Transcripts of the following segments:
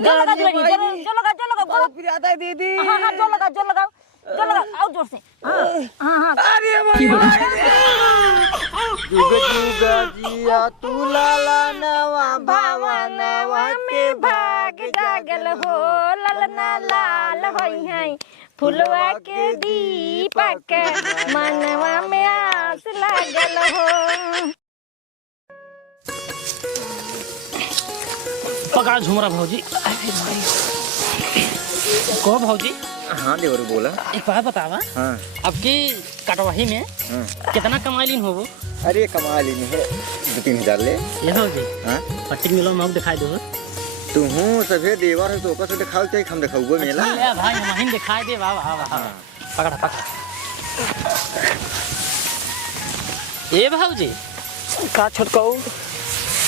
जोर लगा बोलो पिराता है दीदी। हाँ जोर लगा और जोर से हाँ अरे जुगा जिया तू लाला नवा भावनवा में भाग जागल हो ललना लाल होई है फुलवा के दीपक मनवा में आस लागल हो। पका झुमरा भौजी। को भौजी? हाँ देवर बोला। एक बात बतावा। हाँ। आपकी कटवाही में कितना कमालीन हो वो? अरे कमाल ही नहीं है 2-3 हजार ले। ये भौजी। हाँ। पट्टी मिलो मग दिखाई दो। तू हूँ सभी देवर है तो ओका से दिखाओ चाहिए हम दिखाऊंगा मेला। अच्छा भाई महीन दिखाई दे वाह पकड़ा। ये भौजी का छोटकाऊ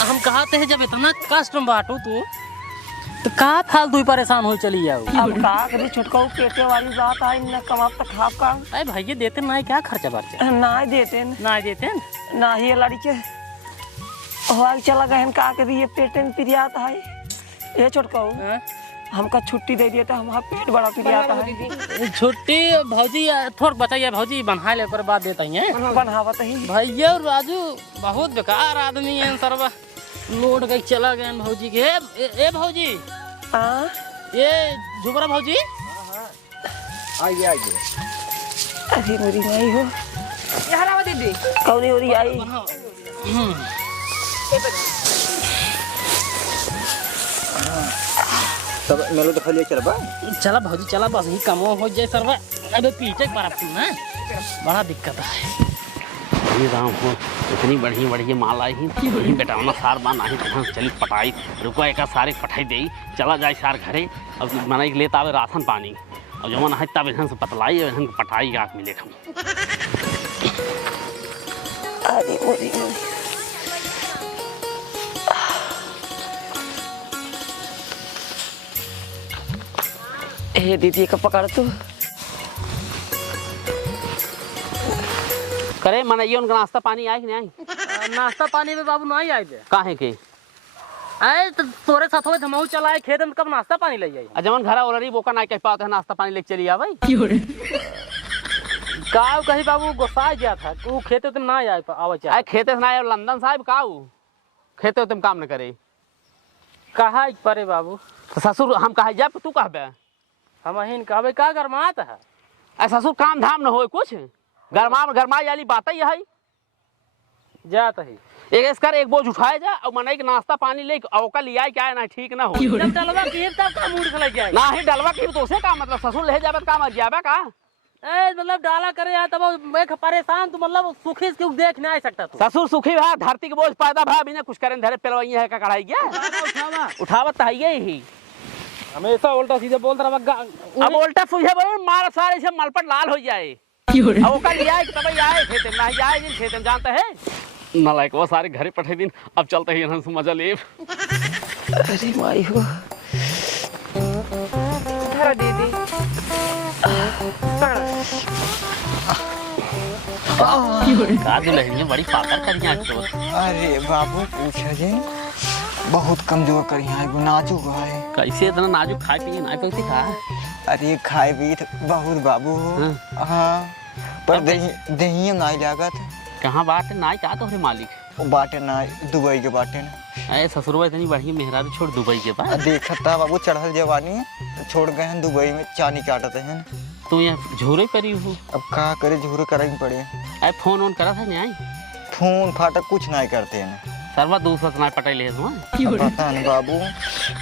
हम कहते हैं जब इतना कष्ट में बांटू तो का फालतू ही परेशान हो चली जाओ। अब का कभी छोटकाऊ पेटे वाली बात आई न कमाब तक खाब का। अरे भैया देते ना क्या खर्चा बर्चा ना देते ना ही लड़ी के हो चला गए का कभी ये पेटे में पिरियात है ये छोटकाऊ हमका छुट्टी दे दिया था हमारा पेट बड़ा पिरियाता है। छुट्टी भौजी थोड़ा बचाइए भौजी बना ले पर बात देता है बनावत ही भैया और राजू बहुत बेकार आदमी है सरवा लोड गई चला गए भौजी के ए भौजी ये झुमरा भौजी आइए अरे मेरी माई हो हरावा दीदी कौन हो रही आई सब मेलो दिखा लिया चलबा। चला भौजी चला बस ही कम हो जाए सरवा अबे पीछे ना बड़ा दिक्कत है। ये राम हो इतनी बढ़िया माल आई ही बेटा सार बान आई चली पटाई रुको एक सारे पठाई दे चला जाए सार घरे अब मना के लेता आवे राशन पानी और जमन है तब से पतलाई पटाई आग मिले हम। अरे मोरी ए दीदी का पकड़ तू करे मन ये उनका नाश्ता पानी आए कि नहीं आई? नाश्ता पानी में बाबू नहीं आए थे काहे के आए तो तोरे साथ होए धमाऊ चलाए खेत में कब नाश्ता पानी ले जाई जमन घर ऑलरेडी बोका नहीं कह पाते नाश्ता पानी लेके चली आवे काऊ कहीं बाबू गुस्सा गया था तू खेते तुम ना आए आवे चाहे खेते से ना आए लंदन साहब काऊ खेते तुम काम न करे कहा परे बाबू तो ससुर हम कहे जाए तू कहबे हम अहिन कहबे का गरमात है ऐ ससुर काम धाम न होए कुछ गरमा वाली बात ही है जात है एक इसकर एक बोझ उठाए जा और मनाई के नाश्ता पानी ले औका लिया क्या है ना ठीक ना हो जब डलवा की तब का मूड खला जाए ना ही डलवा की तो से का मतलब ससुर ले जाबे का मत जाबे का ए मतलब डाला करे या तब मैं परेशान तू मतलब सुखी से क्यों देख नहीं सकता तू ससुर सुखी है धरती के बोझ पैदा भा बिना कुछ करे धरे पेलवाई है का कढ़ाई गया उठावत है ही हमेशा उल्टा सीधे बोलता रहा अब उल्टा सुझे बोल मार सारे से मलपट लाल हो जाए अब का लिया है तब आए खेते में नहीं आए दिन खेते में जानते हैं नालायक वो सारे घरे पठे दिन अब चलते ही हंस मजा ले। अरे माई हो धरा दीदी काजू लहरियां बड़ी पाकर करियां तो अरे बाबू पूछा जे बहुत कमजोर करियां है नाजुक है कैसे इतना नाजुक खाए पिए ना कैसे खा अरे खाए भी बहुत बाबू हाँ पर दही नहीं लागत कहाँ बाटे ना क्या तो मालिक वो बाटे ना दुबई के बाटे ना अरे ससुरवा इतनी बढ़िया मेहरा छोड़ दुबई के पास देखता बाबू चढ़ल जवानी छोड़ गए हैं दुबई में चानी काटते हैं तू यहाँ झूरे करी हूँ अब का करे झूरे करेंगे पड़े अरे फोन वोन करा था नहीं फोन फाटक कुछ नहीं करते हैं सरवा दूसरा से नहीं पटाई ले पता नहीं बाबू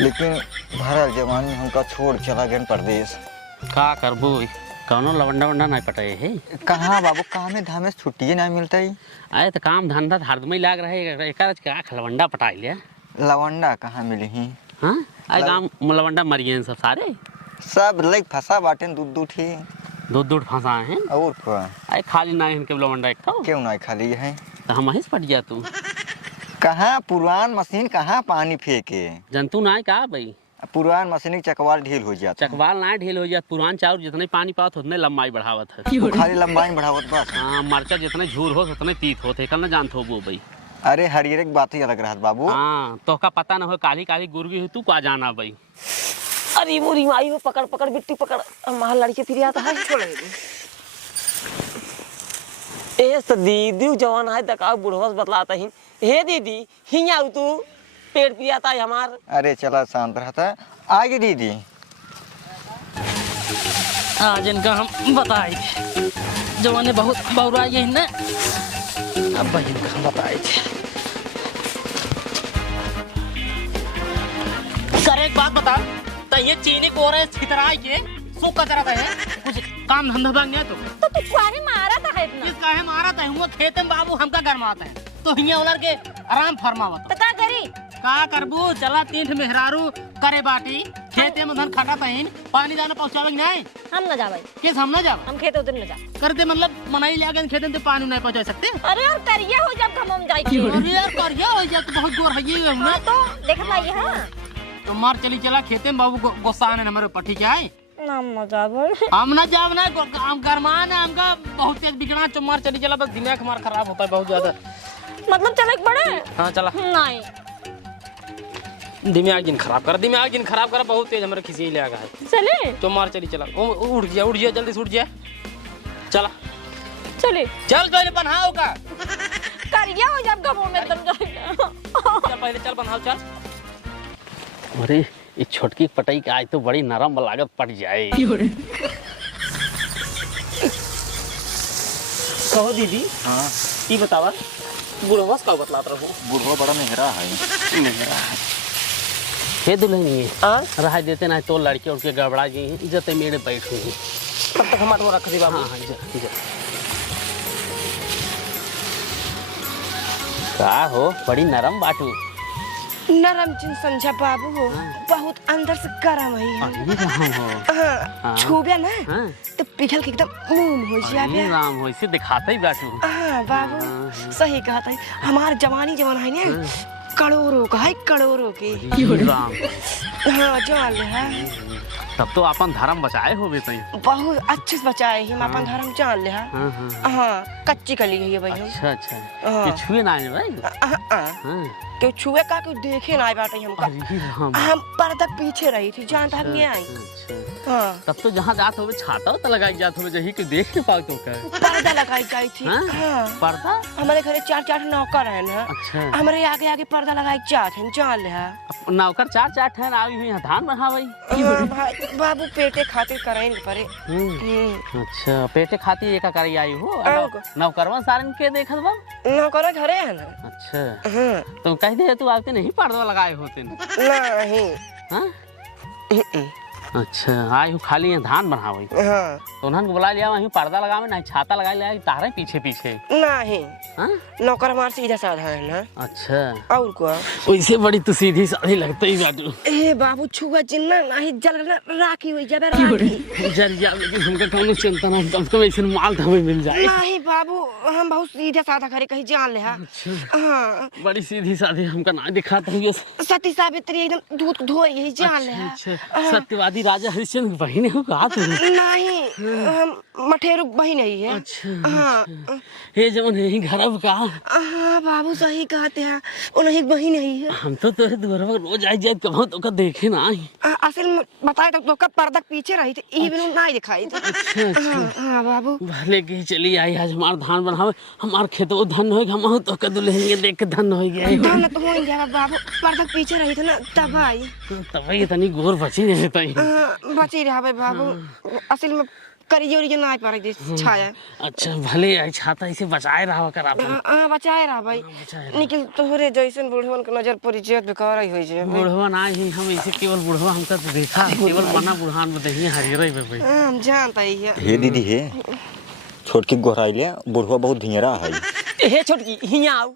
लेकिन भरल जवानी हमका छोड़ चला गए परदेश का करबू कौनो लवंडा वंडा नहीं पटाए है कहाँ बाबू काम में धामे छुट्टी नहीं मिलता ही अरे तो काम धंधा हरदम ही लाग रहे एक क्या लवंडा पटाई लिया लवंडा कहाँ मिले ही हाँ अरे काम लवंडा मरिए सब सारे सब लाइक फंसा बाटे दूध फंसा है और अरे खाली ना इनके लवंडा एक क्यों नहीं खाली है तो हम वहीं से पट गया तू कहाँ पुरान मशीन कहाँ पानी फेंके जंतु ना का भाई पुरान मशीन चकवाल ढील हो जाता चकवाल ना ढील हो जाता पुरान चाउर जितने पानी पावत उतने लंबाई बढ़ावत है खाली लंबाई बढ़ावत बस हाँ मरचा जितने झूर हो उतने तीत होते कल ना जानते हो वो भाई अरे हरियर बात ही अलग रहा बाबू हाँ तो का पता ना हो काली काली गुर्गी हो तू का जाना भाई अरे मोरी माई हो, पकड़ पकड़ बिट्टी पकड़, हमारा लड़के फिर आता है। ए तो दीदी जवान है दका बुढ़वा बतलाता ही। हे दीदी हिया आउ तू, पेट पियाता है हमार। अरे चला शांत रहता, आगे दीदी। आज इनका हम बताए जवाने बहुत बहुराई है ना, अब इनका हम बताए करे एक बात बता, तो ये चीनी को रहे छितराई के सुख का जरा है कुछ काम धंधा नहीं तो तू काहे मारा था है इतना? किस काहे मारा था हुआ खेत में बाबू हमका गरमाता है तो हिया उलर के आराम फरमावत तो का करी? का करबू चला तीन मेहरारू करे बाटी खेते में धन खटा तहीन पानी दाना पहुंचावे नहीं हम न जावे। किस हम ना जाव हम खेत उधर न जा। करते मतलब मनाई ले गए खेते में पानी नहीं पहुंचा सकते। अरे यार करिया हो जब हम जाई की। अरे यार करिया हो जा तो बहुत गोर है ये हां तो देख लाइए। हां तो मार चली चला खेते में बाबू गुस्सा आने हमारे पट्टी के आए ना मजा बोल। हम ना जाव ना हम गरमान है हमका बहुत तेज बिगड़ा चमार चली चला बस दिमाग हमारा खराब होता है बहुत ज्यादा। मतलब चले एक बड़े? हाँ चला। नहीं दिमाग दिन खराब कर बहुत तेज हमारे खिसी ले आ गया है। चले चमार चली चला उठ गया जल्दी से उठ गया चला चले चल पहले बनाओ का करिया हो जब गमो में तुम जाएगा। चल पहले चल बनाओ चल। अरे ये छोटकी पटाई का आज तो बड़ी नरम लागत पड़ जाए। कहो दीदी। हाँ ये बतावा बुढ़वा का बतलात रहो। बुढ़वा बड़ा मेहरा है। हे दुल्हन हां रहा देते ना तो लड़के उड़के गड़बड़ा जी इज्जत मेरे बैठ हुई तब तक हमारे को रख दी बाबू। हाँ जा का हो बड़ी नरम बाटू नरम चिन समझा बाबू हो, बहुत अंदर से गरम है। छूबे ना तो पिघल के एकदम मुंह हो जाबे। राम हो इसे दिखाता ही बाटू। हां बाबू सही कहा था। हमार जवानी जवान है ना करोड़ों का है, करोड़ों के। राम हां जान ले है। तब तो अपन धर्म बचाए हो बे तई बहुत अच्छे से बचाए हम अपन धर्म जान ले है। हां कच्ची कली गई है भाई। अच्छा ये छुए ना है भाई। हां क्यों छुए का क्यों देखे ना बाटे हमका। हम पर्दा पीछे रही थी जानता हम नहीं आई। हां तब तो जहाँ जात होवे छाता तो लगाई जात होवे जही के देख के पाओ तो का पर्दा लगाई गई थी। हां पर्दा हमारे घरे 4 नौकर है ना। अच्छा हमारे आगे आगे पर्दा लगाई जात है जान ले है। नौकर 4 ठहर आई हुई धान बढ़ावई। भाई बाबू पेटे खातिर करें परे। अच्छा पेटे खातिर एका करी आई हो नौकरवा सारन के देखत बा नौकर घरे है ना। अच्छा तो कह दे तू आते नहीं पर्दा लगाए होते नहीं। हां अच्छा आई हूँ खाली यहाँ धान बनावे। हाँ तो उन्होंने को बुला लिया वहीं पर्दा लगावे नहीं छाता लगा लिया तारे पीछे पीछे। नहीं हाँ नौकर हमारे सीधा साधा है ना। अच्छा और क्या वैसे बड़ी तू सीधी साधी लगता ही बाटू। ए बाबू छुआ जिन्ना नहीं जल राखी हुई जाबे राखी जरिया लेकिन हमका कोनो चिंता ना हमको वैसे माल हमें मिल जाए। नहीं बाबू हम बहुत सीधा साधा घरे कहीं जान ले। हां बड़ी सीधी साधी हमका ना दिखाता हूँ। सती सावित्री एकदम दूध धोई यही जान ले। अच्छा सत्यवादी राजा हरिश्चंद्र बहन हो कहा तू। नहीं हम मठेरू बहन ही है। अच्छा हां ये जवन है घर अब का। हां बाबू सही कहते हैं उन्हीं बहन ही है। हम तो तोरे द्वार पर रोज आई जात कहो तो का देखे ना असल में बताए तो का पर्दा पीछे रही थी ई बिनु नहीं दिखाई थी। अच्छा हां बाबू भले के चली आई आज हमार धान बनावे हमार खेतो धन हो हम तो का दुल्हन देख के धन हो गया। धन तो हो गया बाबू पर्दा पीछे रही थी ना तब आई। तब ये तनी गोर बची नहीं तई बची रहा भाई बाबू असल में करिए और ये ना पारे दे छाया। अच्छा भले आई छाता इसे बचाए रहा कर आप। हां बचाए रहा भाई निकल तोहरे जैसन बुढ़वन के नजर पर इज्जत बेकार ही होई जे। बुढ़वा ना ही हम इसे केवल बुढ़वा हमका तो देखा केवल मना बुढ़ान में दही हरियर है भाई। हम जानता ही है। हे दीदी हे छोटकी गोहराइले बुढ़वा बहुत धिंगरा है। हे छोटकी हिया आओ।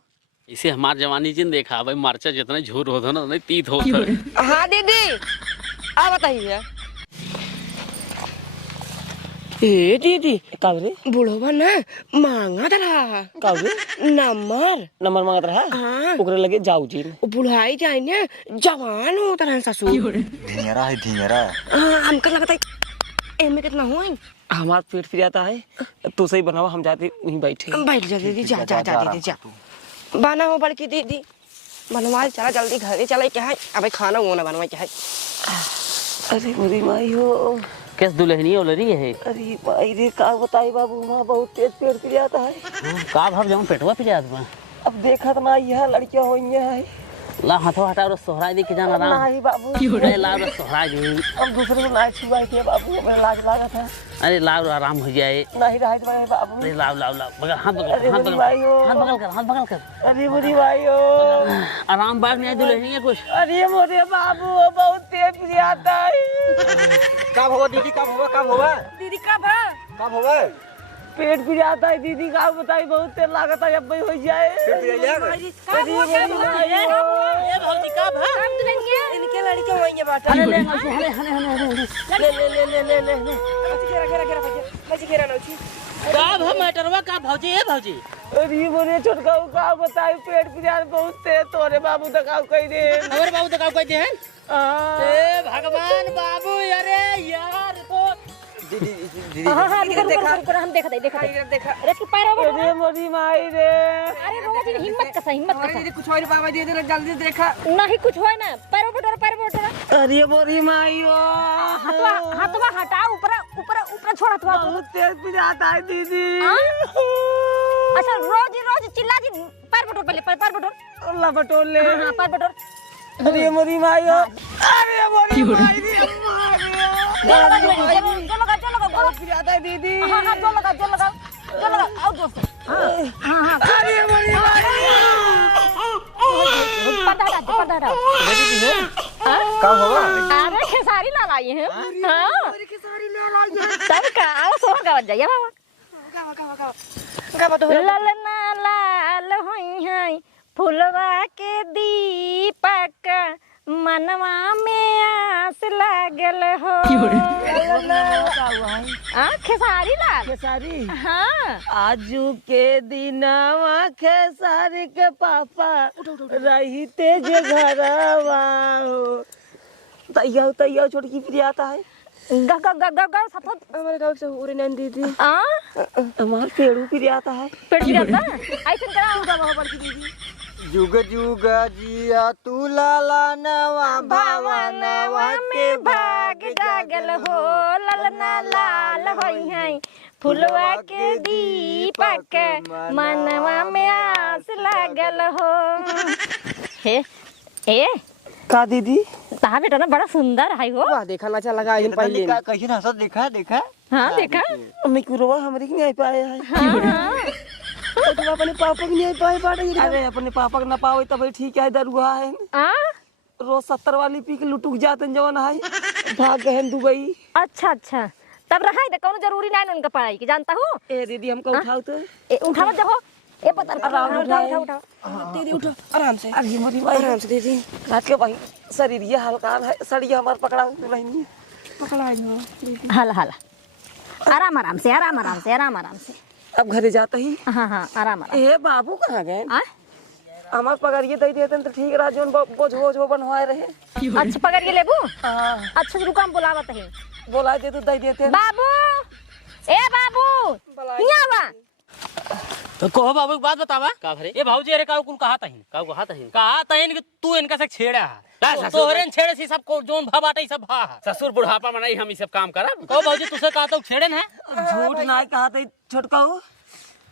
इसे हमार जवानी जिन देखा भाई मरचा जितना झूर होता ना नहीं तीत होता। हां दीदी आ बताइए। ए दीदी काबरे बुढ़वा ना मांगा रहा काबरे नंबर मांगत रहा। हां ओकरे लगे जाऊ जी बुढ़ाई जाए ना जवान होता रहा ससुर। धिंगरा है धिंगरा। हां हमको लगता है एमे कितना हुई। हमार पेट फिर जाता है तो सही बनावा हम जाते वहीं बैठे। बैठ जा दीदी जा जा जा दीदी जा बना हो बड़की दीदी बनवा चला जल्दी घरे चला क्या है। अबे खाना वो ना बनवा क्या है। अरे मोरी माई हो, कैस दुल्हनी ओलरी है? अरे माई रे का बताई बाबू, वहाँ बहुत तेज पेड़ पिर जाता है। का भाव जाऊँ पेटवा पिर जात। अब देखा तो ना यह लड़कियां हो है। ला हाथों हटा और सोहराय दे के जाना राम। नहीं बाबू, अरे ला और सोहराय दे। अब दूसरे को ना छुआई थे बाबू, हमें लाज लगा था। अरे लाओ आराम हो जाए। नहीं रहा है बाबू। अरे लाओ लाओ लाओ बगल हाथ बगल अरे हाथ बुरी बगल भाई हो। हाथ बगल कर हाथ बगल कर। अरे बुरी भाई हो। आराम बाग नहीं दुल्हनी है कुछ। अरे मोरे बाबू बहुत तेज पिर आता है। कब होगा दीदी, कब होगा, कब होगा, दीदी कब है? कब होगा? पेट पिर जाता है दीदी, का बताई बहुत तेज लागत है। अब हो जाए। पेट पिर जाएगा? अरे मोरी भाई हो। ये भौजी कब है? हम दुल्हनिया इनके लड़के वहीं है बाटा। अरे ले हले हले हले ले घेरा घेरा बच्चे घेरा ना उठी। कब है मैटरवा का भौजी? ये भौजी अरे मोरे छोटका का बताई पेट पिर जाता बहुत तेज। तोरे बाबू तकाव कही दे। हमारे बाबू तो कहते हैं ए भगवान बाबू। अरे यार तो दीदी दीदी हाँ हाँ रुको रुको हम देखा देखा अरे इसके पैर over अरे मोरी माई रे। अरे रोज हिम्मत कसा दीदी कुछ और बाबा दे दे जल्दी देखा। नहीं कुछ होए ना पैर ऊपर अरे मोरी माई हो। हाथवा हटाओ ऊपर ऊपर ऊपर छोड़ हाथवा। बहुत तेज पिर जाता है दीदी। अच्छा रोज चिल्ला जी पैर बटोर पहले पैर बटोर। अल्लाह बटोर ले। हाँ पैर बटोर। अरे मोरी माई हो। अरे मोरी माई रे। जो लगा बहुत पिर जाता है दीदी। हाँ जो लगा आओ दोस्त। हाँ अरे मोरी माई। पता कब होगा? अरे खेसारी ला लाई है। हाँ तब का आओ सोहा गावत जाइए बाबा। ललना लाल होई है फुलवा के दीपक मनवा में आस लागल हो। खेसारी लाल खेसारी। हाँ आजू के दिनवा खेसारी के पापा रही तेज घरवा हो। तैया छोटकी पिर आता है। गा सफद हमारे गांव से उरे नैन दीदी। हमार पेड़ू पिर आता है। पेड़ भी रहता ऐसे करा होगा बाबा बड़की दीदी। जुग जुग जिया तू लाला नवा भवनवा में भाग जागल हो। ललना लाल होई है फुलवा के दीपक मनवा में आस लागल हो। हे ए का दीदी? ताहा बेटा ना बड़ा सुंदर है हो। वाह देखा ना अच्छा लगा इन पहले। कैसे ना सब देखा हाँ देखा। मिकुरवा हमरे की नहीं पाया है। हाँ तुम अपने पापा की नहीं पाए बाटा ये। अरे अपने पापा के ना पावे तब ठीक है। दरुआ है रोज 70 वाली पी के लुटुक जाते जवन है। भाग गए दुबई। अच्छा तब रहा है कौन जरूरी नहीं उनका पढ़ाई की जानता हूँ। ए दीदी हमको उठाओ तो। उठाओ जाओ ए पता उठा दीदी उठो आराम से। अरे मोरी भाई आराम से दीदी रात के भाई शरीर ये हल्का है। सड़िया हमार पकड़ा नहीं पकड़ा जाओ दीदी। हाला आराम से अब घरे जाते ही। हाँ आराम ए बाबू कहाँ गए? हमार पकड़िए दे देते तो ठीक रहा। जोन बोझ बनवाए रहे। अच्छा पकड़ के लेबू। अच्छा रुका हम बुलावत है। बोला दे तो दे देते। बाबू ए बाबू यहाँ बा। तो कहो बाबू एक बात बतावा का भरे। ये भौजी अरे काऊ कुल कहा तहिन कि तू इनका से छेड़ा है। तोहरे छेड़े से सब को जोन भा बाटे सब भा। ससुर बुढ़ापा में नहीं हम ई सब काम करब। कहो भौजी तुसे कहा तो छेड़े ना। झूठ ना कहा थे छोटका हो।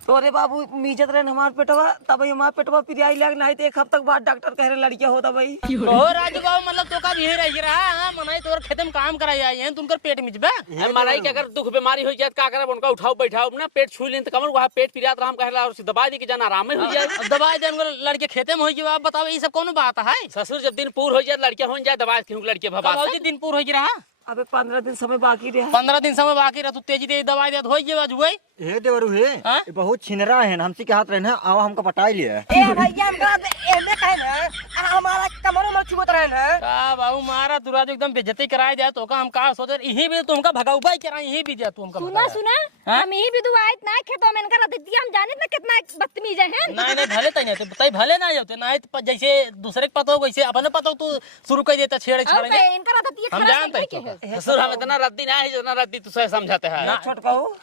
तोरे बाबू मीजत रहे हमार पेटवा तब हमार पेटवा पिरियाई लग नहीं तो एक हफ्ता बाद डॉक्टर कह रहे लड़कियां होता भाई। ओ राजू बाबू मतलब तो का भी रही रहा मनाई तोर खेते में काम कराई आई हैं तुनकर पेट मिजबे। मनाई के अगर दुख बीमारी हो जाए का करब उनका उठाओ बैठाओ ना पेट छू लेन त कमर वहां पेट पिरियात राम कहला और दवाई दे के जाना आराम हो जाए। अब दवाई देन लड़के खेते में हो जाए। आप बताओ ये सब कौन बात है? ससुर जब दिन पूर हो जाए लड़के हो जाए दवाई क्यों लड़के भबा भौजी दिन पूर हो रहा। अबे 15 दिन समय बाकी रहा। 15 दिन समय बाकी रहा। तू तेजी दे दवाई दे हो जाए जुए। हे देवरू हे ये बहुत छिनरा है हमसे के हाथ रहना आवा हमका पटाई लिया। ए भैया हमरा एमे काहे ना हमारा कमर में छुबत रहे ना। का बाबू मारा तू राजू एकदम बेइज्जती कराए दे तो का हम का सोचे यही भी तुमका भगाउबाई करा यही भी दे तू हमका सुना हम यही भी दुआइत ना खेतो में इनका रहती हम जाने ना कितना बदतमीज है। नहीं भले तई तो बताई भले ना होते ना जैसे दूसरे के पतो वैसे अपने पतो तू शुरू कर देता छेड़े छाड़े इनका रहती हम जानते हैं। ससुर हम इतना रद्दी ना है जितना रद्दी तुझे समझाते हैं। छोटका हो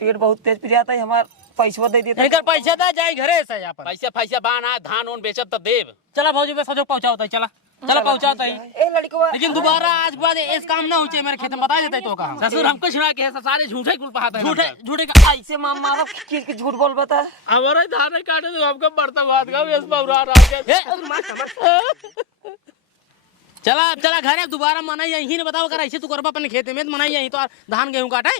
पेट बहुत तेज पिर जाता है। हमार पैसा दे देते। इनकर पैसा दा जाए घरे से अपन पैसा बाना धान उन बेचब त देव। चला भौजी बस सजो पहुंचाओ त चला चलो पहुंचाता ही ए लड़कवा लेकिन दोबारा आज के बाद इस काम ना हो चाहिए मेरे खेत में बता देते तो का ससुर हमको छिड़ा के है सारे झूठे कुल पहाता है झूठे झूठे का ऐसे माम मारो कि झूठ बोल बता हमारा धान काटे तो हमको बर्तन बात का इस बौरा रात चला चला घर है दोबारा मनाई यही ने बताओ कर ऐसे तू करबा अपने खेत में मनाई यही तो धान गेहूं काटे